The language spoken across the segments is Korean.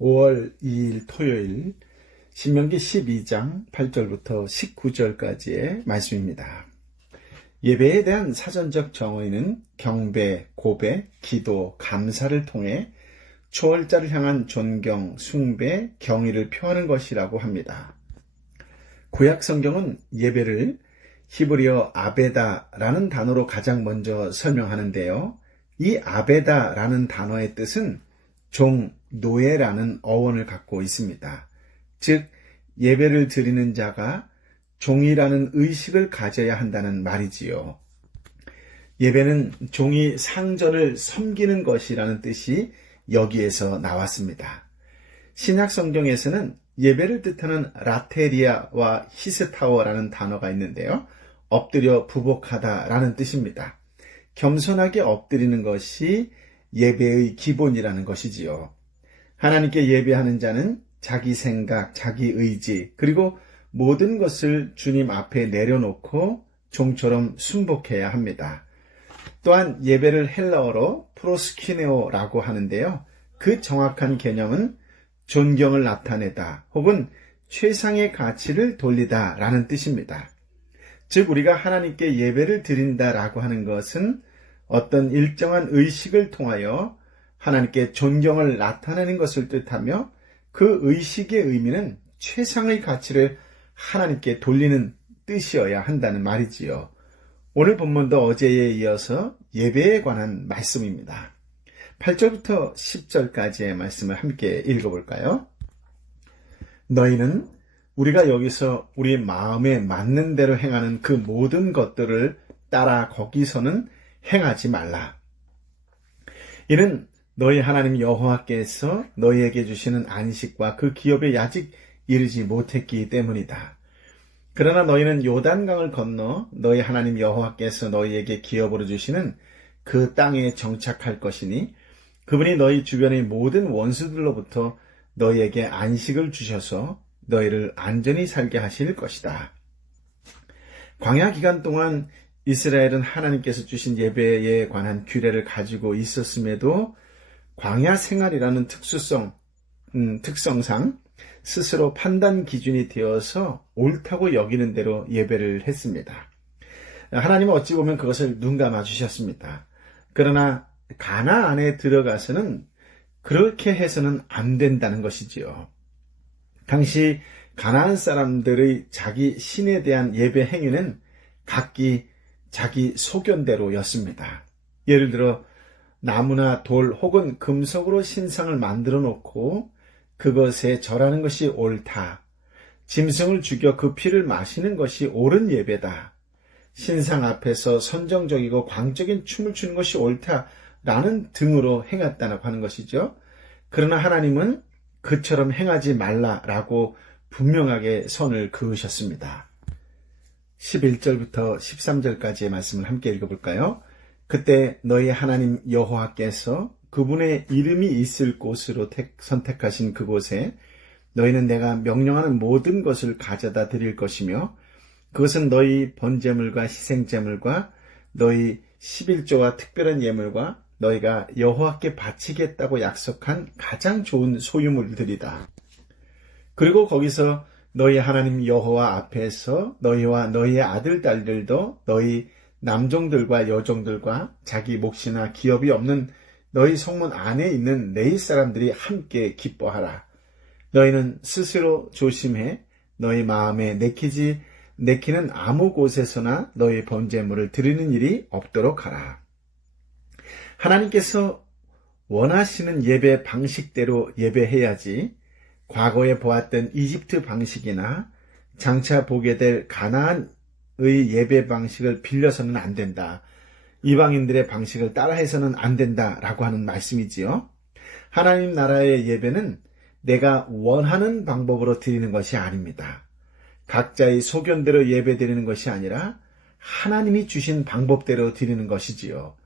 5월 2일 토요일 신명기 12장 8절부터 19절까지의 말씀입니다. 예배에 대한 사전적 정의는 경배, 고백, 기도, 감사를 통해 초월자를 향한 존경, 숭배, 경의를 표하는 것이라고 합니다. 구약 성경은 예배를 히브리어 아베다라는 단어로 가장 먼저 설명하는데요. 이 아베다라는 단어의 뜻은 종, 노예라는 어원을 갖고 있습니다. 즉, 예배를 드리는 자가 종이라는 의식을 가져야 한다는 말이지요. 예배는 종이 상전을 섬기는 것이라는 뜻이 여기에서 나왔습니다. 신약 성경에서는 예배를 뜻하는 라테리아와 히스타워라는 단어가 있는데요. 엎드려 부복하다라는 뜻입니다. 겸손하게 엎드리는 것이 예배의 기본이라는 것이지요. 하나님께 예배하는 자는 자기 생각, 자기 의지, 그리고 모든 것을 주님 앞에 내려놓고 종처럼 순복해야 합니다. 또한 예배를 헬라어로 프로스키네오라고 하는데요. 그 정확한 개념은 존경을 나타내다 혹은 최상의 가치를 돌리다 라는 뜻입니다. 즉 우리가 하나님께 예배를 드린다라고 하는 것은 어떤 일정한 의식을 통하여 하나님께 존경을 나타내는 것을 뜻하며 그 의식의 의미는 최상의 가치를 하나님께 돌리는 뜻이어야 한다는 말이지요. 오늘 본문도 어제에 이어서 예배에 관한 말씀입니다. 8절부터 10절까지의 말씀을 함께 읽어볼까요? 너희는 우리가 여기서 우리 마음에 맞는 대로 행하는 그 모든 것들을 따라 거기서는 행하지 말라. 이는 너희 하나님 여호와께서 너희에게 주시는 안식과 그 기업에 아직 이르지 못했기 때문이다. 그러나 너희는 요단강을 건너 너희 하나님 여호와께서 너희에게 기업으로 주시는 그 땅에 정착할 것이니 그분이 너희 주변의 모든 원수들로부터 너희에게 안식을 주셔서 너희를 안전히 살게 하실 것이다. 광야 기간 동안 이스라엘은 하나님께서 주신 예배에 관한 규례를 가지고 있었음에도 광야 생활이라는 특성상 스스로 판단 기준이 되어서 옳다고 여기는 대로 예배를 했습니다. 하나님은 어찌 보면 그것을 눈감아 주셨습니다. 그러나 가나안 안에 들어가서는 그렇게 해서는 안 된다는 것이지요. 당시 가나안 사람들의 자기 신에 대한 예배 행위는 각기 자기 소견대로였습니다. 예를 들어 나무나 돌 혹은 금속으로 신상을 만들어 놓고 그것에 절하는 것이 옳다. 짐승을 죽여 그 피를 마시는 것이 옳은 예배다. 신상 앞에서 선정적이고 광적인 춤을 추는 것이 옳다라는 등으로 행했다고 하는 것이죠. 그러나 하나님은 그처럼 행하지 말라라고 분명하게 선을 그으셨습니다. 11절부터 13절까지의 말씀을 함께 읽어볼까요? 그때 너희 하나님 여호와께서 그분의 이름이 있을 곳으로 선택하신 그곳에 너희는 내가 명령하는 모든 것을 가져다 드릴 것이며 그것은 너희 번제물과 희생제물과 너희 11조와 특별한 예물과 너희가 여호와께 바치겠다고 약속한 가장 좋은 소유물들이다. 그리고 거기서 너희 하나님 여호와 앞에서 너희와 너희의 아들, 딸들도 너희 남종들과 여종들과 자기 몫이나 기업이 없는 너희 성문 안에 있는 내 사람들이 함께 기뻐하라. 너희는 스스로 조심해 너희 마음에 내키는 아무 곳에서나 너희 번제물을 드리는 일이 없도록 하라. 하나님께서 원하시는 예배 방식대로 예배해야지 과거에 보았던 이집트 방식이나 장차 보게 될 가나안의 예배 방식을 빌려서는 안 된다. 이방인들의 방식을 따라해서는 안 된다라고 하는 말씀이지요. 하나님 나라의 예배는 내가 원하는 방법으로 드리는 것이 아닙니다. 각자의 소견대로 예배 드리는 것이 아니라 하나님이 주신 방법대로 드리는 것이지요.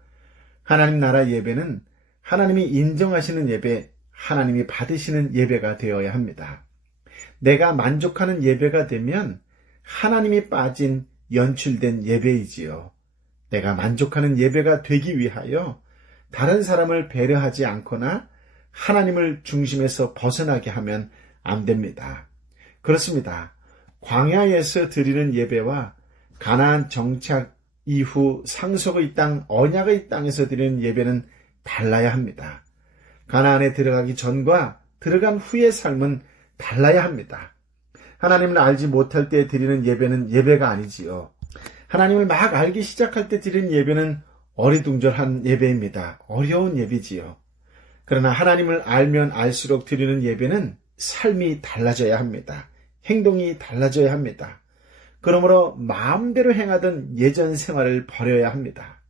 하나님 나라 예배는 하나님이 인정하시는 예배, 하나님이 받으시는 예배가 되어야 합니다. 내가 만족하는 예배가 되면 하나님이 빠진 연출된 예배이지요. 내가 만족하는 예배가 되기 위하여 다른 사람을 배려하지 않거나 하나님을 중심에서 벗어나게 하면 안 됩니다. 그렇습니다. 광야에서 드리는 예배와 가나안 정착 이후 상속의 땅, 언약의 땅에서 드리는 예배는 달라야 합니다. 가나안에 들어가기 전과 들어간 후의 삶은 달라야 합니다. 하나님을 알지 못할 때 드리는 예배는 예배가 아니지요. 하나님을 막 알기 시작할 때 드리는 예배는 어리둥절한 예배입니다. 어려운 예배지요. 그러나 하나님을 알면 알수록 드리는 예배는 삶이 달라져야 합니다. 행동이 달라져야 합니다. 그러므로 마음대로 행하던 예전 생활을 버려야 합니다.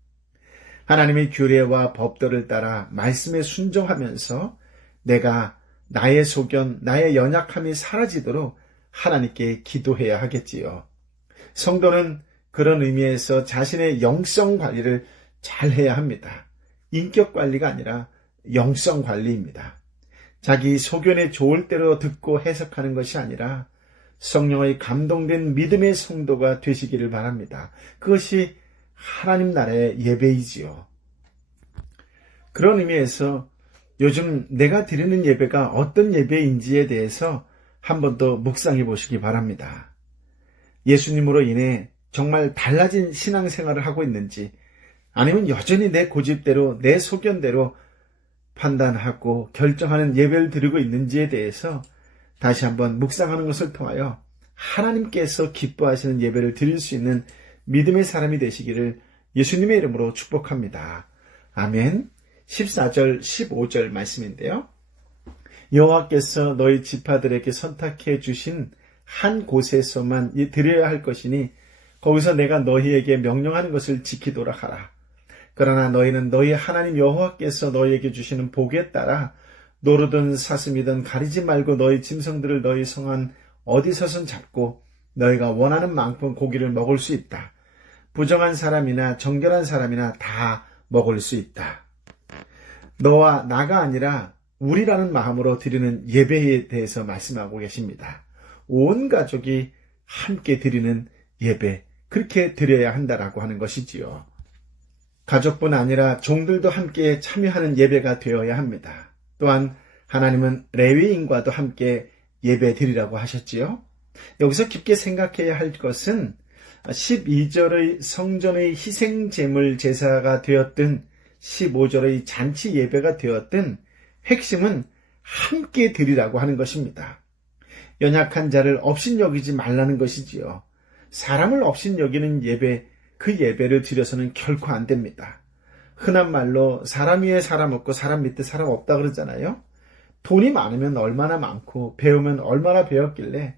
하나님의 규례와 법도를 따라 말씀에 순종하면서 내가 나의 소견, 나의 연약함이 사라지도록 하나님께 기도해야 하겠지요. 성도는 그런 의미에서 자신의 영성 관리를 잘 해야 합니다. 인격 관리가 아니라 영성 관리입니다. 자기 소견에 좋을 대로 듣고 해석하는 것이 아니라 성령의 감동된 믿음의 성도가 되시기를 바랍니다. 그것이 하나님 나라의 예배이지요. 그런 의미에서 요즘 내가 드리는 예배가 어떤 예배인지에 대해서 한 번 더 묵상해 보시기 바랍니다. 예수님으로 인해 정말 달라진 신앙생활을 하고 있는지, 아니면 여전히 내 고집대로 내 소견대로 판단하고 결정하는 예배를 드리고 있는지에 대해서 다시 한번 묵상하는 것을 통하여 하나님께서 기뻐하시는 예배를 드릴 수 있는 믿음의 사람이 되시기를 예수님의 이름으로 축복합니다. 아멘. 14절 15절 말씀인데요. 여호와께서 너희 지파들에게 선택해 주신 한 곳에서만 드려야 할 것이니 거기서 내가 너희에게 명령하는 것을 지키도록 하라. 그러나 너희는 너희 하나님 여호와께서 너희에게 주시는 복에 따라 노루든 사슴이든 가리지 말고 너희 짐승들을 너희 성안 어디서든 잡고 너희가 원하는 만큼 고기를 먹을 수 있다. 부정한 사람이나 정결한 사람이나 다 먹을 수 있다. 너와 나가 아니라 우리라는 마음으로 드리는 예배에 대해서 말씀하고 계십니다. 온 가족이 함께 드리는 예배, 그렇게 드려야 한다라고 하는 것이지요. 가족뿐 아니라 종들도 함께 참여하는 예배가 되어야 합니다. 또한 하나님은 레위인과도 함께 예배 드리라고 하셨지요. 여기서 깊게 생각해야 할 것은 12절의 성전의 희생제물 제사가 되었든 15절의 잔치 예배가 되었든 핵심은 함께 드리라고 하는 것입니다. 연약한 자를 업신여기지 말라는 것이지요. 사람을 업신여기는 예배, 그 예배를 드려서는 결코 안 됩니다. 흔한 말로 사람 위에 사람 없고 사람 밑에 사람 없다 그러잖아요. 돈이 많으면 얼마나 많고 배우면 얼마나 배웠길래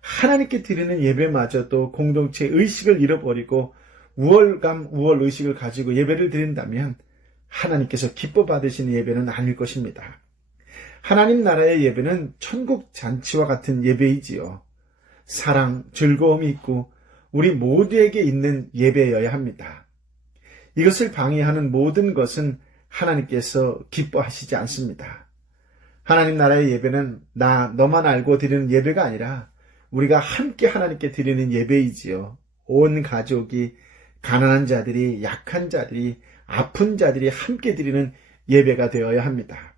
하나님께 드리는 예배마저도 공동체 의식을 잃어버리고 우월감, 우월의식을 가지고 예배를 드린다면 하나님께서 기뻐 받으시는 예배는 아닐 것입니다. 하나님 나라의 예배는 천국 잔치와 같은 예배이지요. 사랑, 즐거움이 있고 우리 모두에게 있는 예배여야 합니다. 이것을 방해하는 모든 것은 하나님께서 기뻐하시지 않습니다. 하나님 나라의 예배는 너만 알고 드리는 예배가 아니라 우리가 함께 하나님께 드리는 예배이지요. 온 가족이, 가난한 자들이, 약한 자들이, 아픈 자들이 함께 드리는 예배가 되어야 합니다.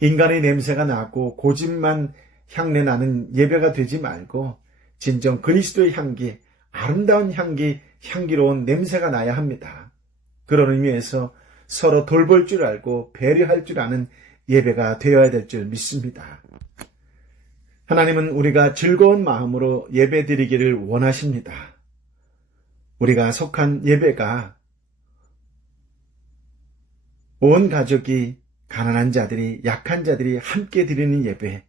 인간의 냄새가 나고 고집만 향내 나는 예배가 되지 말고 진정 그리스도의 향기, 아름다운 향기, 향기로운 냄새가 나야 합니다. 그런 의미에서 서로 돌볼 줄 알고 배려할 줄 아는 예배가 되어야 될 줄 믿습니다. 하나님은 우리가 즐거운 마음으로 예배 드리기를 원하십니다. 우리가 속한 예배가 온 가족이, 가난한 자들이, 약한 자들이 함께 드리는 예배,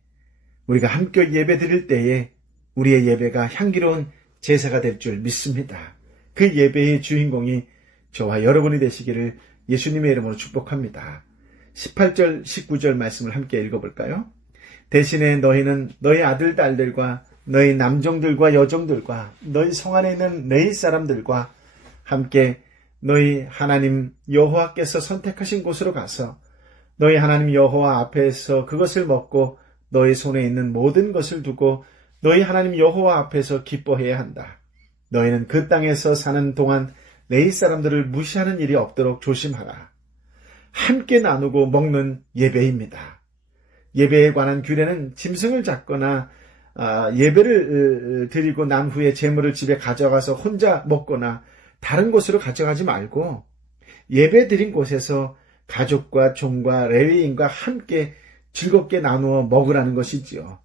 우리가 함께 예배 드릴 때에 우리의 예배가 향기로운 제사가 될 줄 믿습니다. 그 예배의 주인공이 저와 여러분이 되시기를 예수님의 이름으로 축복합니다. 18절, 19절 말씀을 함께 읽어볼까요? 대신에 너희는 너희 아들, 딸들과 너희 남종들과 여종들과 너희 성 안에 있는 너희 사람들과 함께 너희 하나님 여호와께서 선택하신 곳으로 가서 너희 하나님 여호와 앞에서 그것을 먹고 너희 손에 있는 모든 것을 두고 너희 하나님 여호와 앞에서 기뻐해야 한다. 너희는 그 땅에서 사는 동안 너희 사람들을 무시하는 일이 없도록 조심하라. 함께 나누고 먹는 예배입니다. 예배에 관한 규례는 짐승을 잡거나 예배를 드리고 난 후에 제물을 집에 가져가서 혼자 먹거나 다른 곳으로 가져가지 말고 예배 드린 곳에서 가족과 종과 레위인과 함께 즐겁게 나누어 먹으라는 것이지요.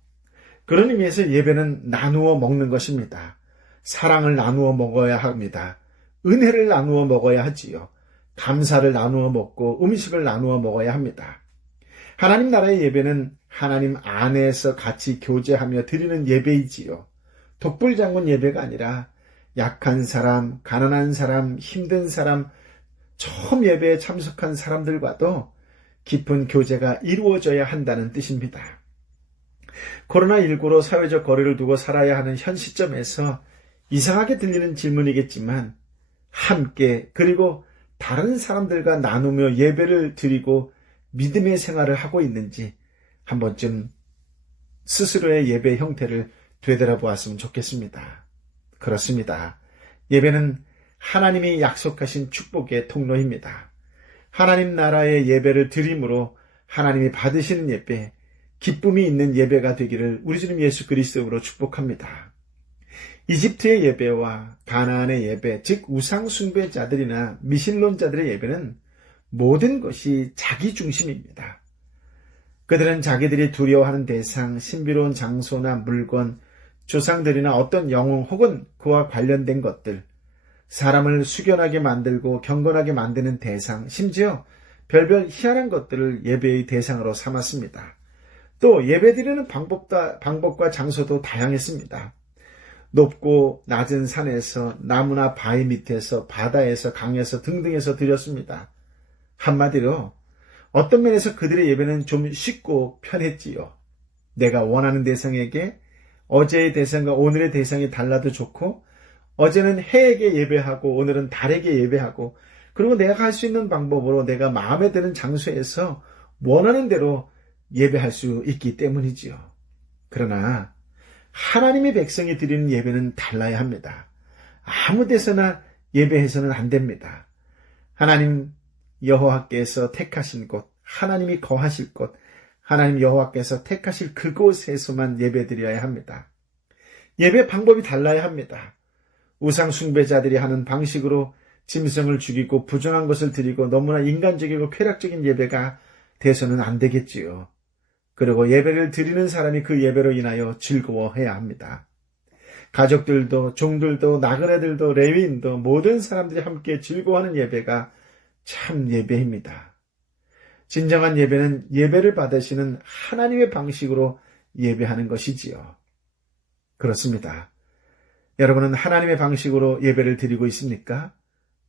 그런 의미에서 예배는 나누어 먹는 것입니다. 사랑을 나누어 먹어야 합니다. 은혜를 나누어 먹어야 하지요. 감사를 나누어 먹고 음식을 나누어 먹어야 합니다. 하나님 나라의 예배는 하나님 안에서 같이 교제하며 드리는 예배이지요. 독불장군 예배가 아니라 약한 사람, 가난한 사람, 힘든 사람, 처음 예배에 참석한 사람들과도 깊은 교제가 이루어져야 한다는 뜻입니다. 코로나19로 사회적 거리를 두고 살아야 하는 현 시점에서 이상하게 들리는 질문이겠지만 함께 그리고 다른 사람들과 나누며 예배를 드리고 믿음의 생활을 하고 있는지 한 번쯤 스스로의 예배 형태를 되돌아보았으면 좋겠습니다. 그렇습니다. 예배는 하나님이 약속하신 축복의 통로입니다. 하나님 나라의 예배를 드림으로 하나님이 받으시는 예배, 기쁨이 있는 예배가 되기를 우리 주님 예수 그리스도로 축복합니다. 이집트의 예배와 가나안의 예배, 즉 우상 숭배자들이나 미신론자들의 예배는 모든 것이 자기 중심입니다. 그들은 자기들이 두려워하는 대상, 신비로운 장소나 물건, 조상들이나 어떤 영웅 혹은 그와 관련된 것들, 사람을 숙연하게 만들고 경건하게 만드는 대상, 심지어 별별 희한한 것들을 예배의 대상으로 삼았습니다. 또 예배드리는 방법과 장소도 다양했습니다. 높고 낮은 산에서, 나무나 바위 밑에서, 바다에서, 강에서 등등에서 드렸습니다. 한마디로 어떤 면에서 그들의 예배는 좀 쉽고 편했지요. 내가 원하는 대상에게 어제의 대상과 오늘의 대상이 달라도 좋고, 어제는 해에게 예배하고 오늘은 달에게 예배하고, 그리고 내가 할 수 있는 방법으로 내가 마음에 드는 장소에서 원하는 대로 예배할 수 있기 때문이지요. 그러나 하나님의 백성이 드리는 예배는 달라야 합니다. 아무 데서나 예배해서는 안 됩니다. 하나님 여호와께서 택하신 곳, 하나님이 거하실 곳, 하나님 여호와께서 택하실 그곳에서만 예배드려야 합니다. 예배 방법이 달라야 합니다. 우상 숭배자들이 하는 방식으로 짐승을 죽이고 부정한 것을 드리고 너무나 인간적이고 쾌락적인 예배가 돼서는 안 되겠지요. 그리고 예배를 드리는 사람이 그 예배로 인하여 즐거워해야 합니다. 가족들도 종들도 나그네들도 레위인도 모든 사람들이 함께 즐거워하는 예배가 참 예배입니다. 진정한 예배는 예배를 받으시는 하나님의 방식으로 예배하는 것이지요. 그렇습니다. 여러분은 하나님의 방식으로 예배를 드리고 있습니까?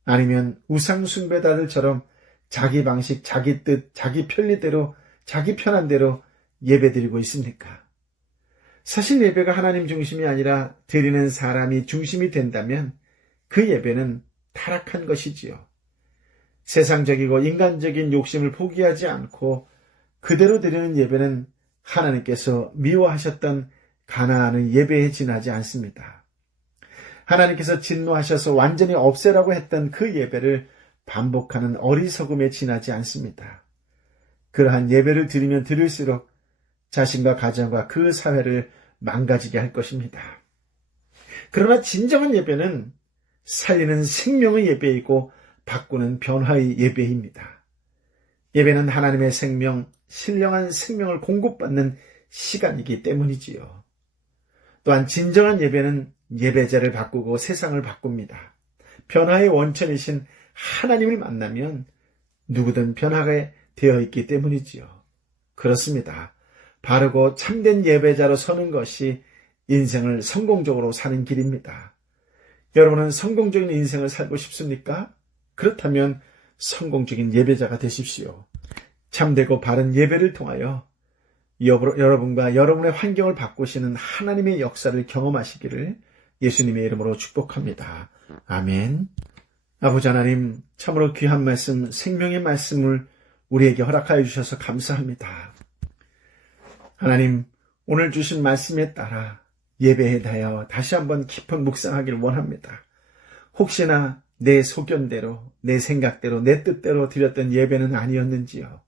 아니면 우상 숭배자들처럼 자기 방식, 자기 뜻, 자기 편리대로, 자기 편한 대로 예배 드리고 있습니까? 사실 예배가 하나님 중심이 아니라 드리는 사람이 중심이 된다면 그 예배는 타락한 것이지요. 세상적이고 인간적인 욕심을 포기하지 않고 그대로 드리는 예배는 하나님께서 미워하셨던 가나안의 예배에 지나지 않습니다. 하나님께서 진노하셔서 완전히 없애라고 했던 그 예배를 반복하는 어리석음에 지나지 않습니다. 그러한 예배를 드리면 드릴수록 자신과 가정과 그 사회를 망가지게 할 것입니다. 그러나 진정한 예배는 살리는 생명의 예배이고 바꾸는 변화의 예배입니다. 예배는 하나님의 생명, 신령한 생명을 공급받는 시간이기 때문이지요. 또한 진정한 예배는 예배자를 바꾸고 세상을 바꿉니다. 변화의 원천이신 하나님을 만나면 누구든 변화가 되어 있기 때문이지요. 그렇습니다. 바르고 참된 예배자로 서는 것이 인생을 성공적으로 사는 길입니다. 여러분은 성공적인 인생을 살고 싶습니까? 그렇다면 성공적인 예배자가 되십시오. 참되고 바른 예배를 통하여 여러분과 여러분의 환경을 바꾸시는 하나님의 역사를 경험하시기를 예수님의 이름으로 축복합니다. 아멘. 아버지 하나님, 참으로 귀한 말씀, 생명의 말씀을 우리에게 허락하여 주셔서 감사합니다. 하나님, 오늘 주신 말씀에 따라 예배에 대하여 다시 한번 깊은 묵상하기를 원합니다. 혹시나 내 소견대로, 내 생각대로, 내 뜻대로 드렸던 예배는 아니었는지요.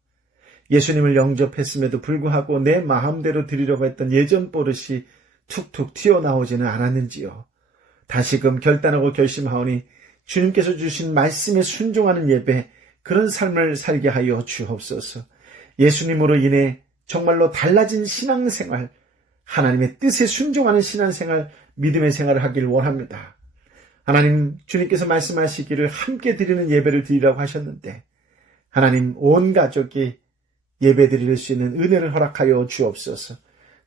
예수님을 영접했음에도 불구하고 내 마음대로 드리려고 했던 예전 버릇이 툭툭 튀어나오지는 않았는지요. 다시금 결단하고 결심하오니 주님께서 주신 말씀에 순종하는 예배, 그런 삶을 살게 하여 주옵소서. 예수님으로 인해 정말로 달라진 신앙생활, 하나님의 뜻에 순종하는 신앙생활, 믿음의 생활을 하길 원합니다. 하나님, 주님께서 말씀하시기를 함께 드리는 예배를 드리라고 하셨는데, 하나님, 온 가족이 예배 드릴 수 있는 은혜를 허락하여 주옵소서.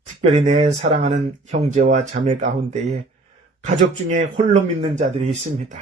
특별히 내 사랑하는 형제와 자매 가운데에 가족 중에 홀로 믿는 자들이 있습니다.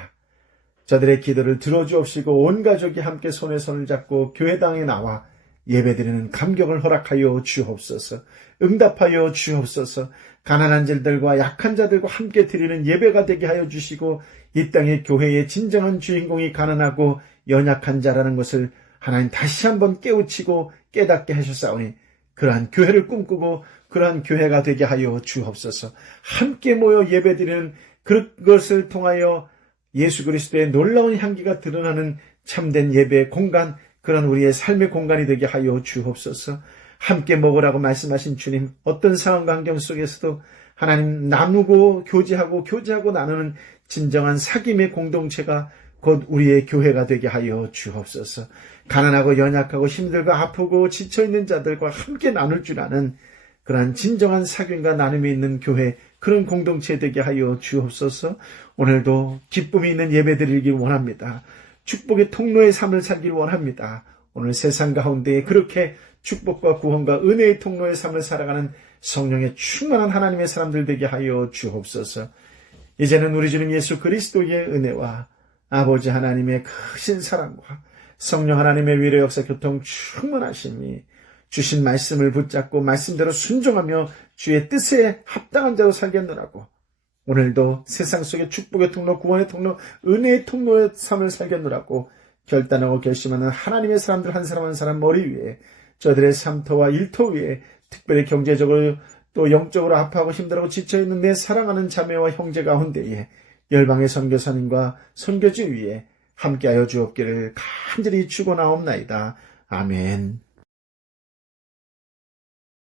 저들의 기도를 들어주옵시고 온 가족이 함께 손에 손을 잡고 교회당에 나와 예배드리는 감격을 허락하여 주옵소서. 응답하여 주옵소서. 가난한 자들과 약한 자들과 함께 드리는 예배가 되게 하여 주시고 이 땅의 교회의 진정한 주인공이 가난하고 연약한 자라는 것을 하나님 다시 한번 깨우치고 깨닫게 하셨사오니 그러한 교회를 꿈꾸고 그러한 교회가 되게 하여 주옵소서. 함께 모여 예배드리는 그것을 통하여 예수 그리스도의 놀라운 향기가 드러나는 참된 예배의 공간, 그런 우리의 삶의 공간이 되게 하여 주옵소서. 함께 먹으라고 말씀하신 주님, 어떤 상황과 환경 속에서도 하나님 나누고 교제하고 나누는 진정한 사귐의 공동체가 곧 우리의 교회가 되게 하여 주옵소서. 가난하고 연약하고 힘들고 아프고 지쳐있는 자들과 함께 나눌 줄 아는 그러한 진정한 사귐과 나눔이 있는 교회, 그런 공동체 되게 하여 주옵소서. 오늘도 기쁨이 있는 예배 드리길 원합니다. 축복의 통로의 삶을 살길 원합니다. 오늘 세상 가운데 그렇게 축복과 구원과 은혜의 통로의 삶을 살아가는 성령의 충만한 하나님의 사람들 되게 하여 주옵소서. 이제는 우리 주님 예수 그리스도의 은혜와 아버지 하나님의 크신 사랑과 성령 하나님의 위로 역사 교통 충만하심이 주신 말씀을 붙잡고 말씀대로 순종하며 주의 뜻에 합당한 자로 살겠노라고, 오늘도 세상 속의 축복의 통로, 구원의 통로, 은혜의 통로의 삶을 살겠노라고 결단하고 결심하는 하나님의 사람들 한 사람 한 사람 머리 위에, 저들의 삶터와 일터 위에, 특별히 경제적으로 또 영적으로 아파하고 힘들고 지쳐있는 내 사랑하는 자매와 형제 가운데에 열방의 선교사님과 선교주 위에 함께하여 주옵기를 간절히 축원하옵나이다. 아멘.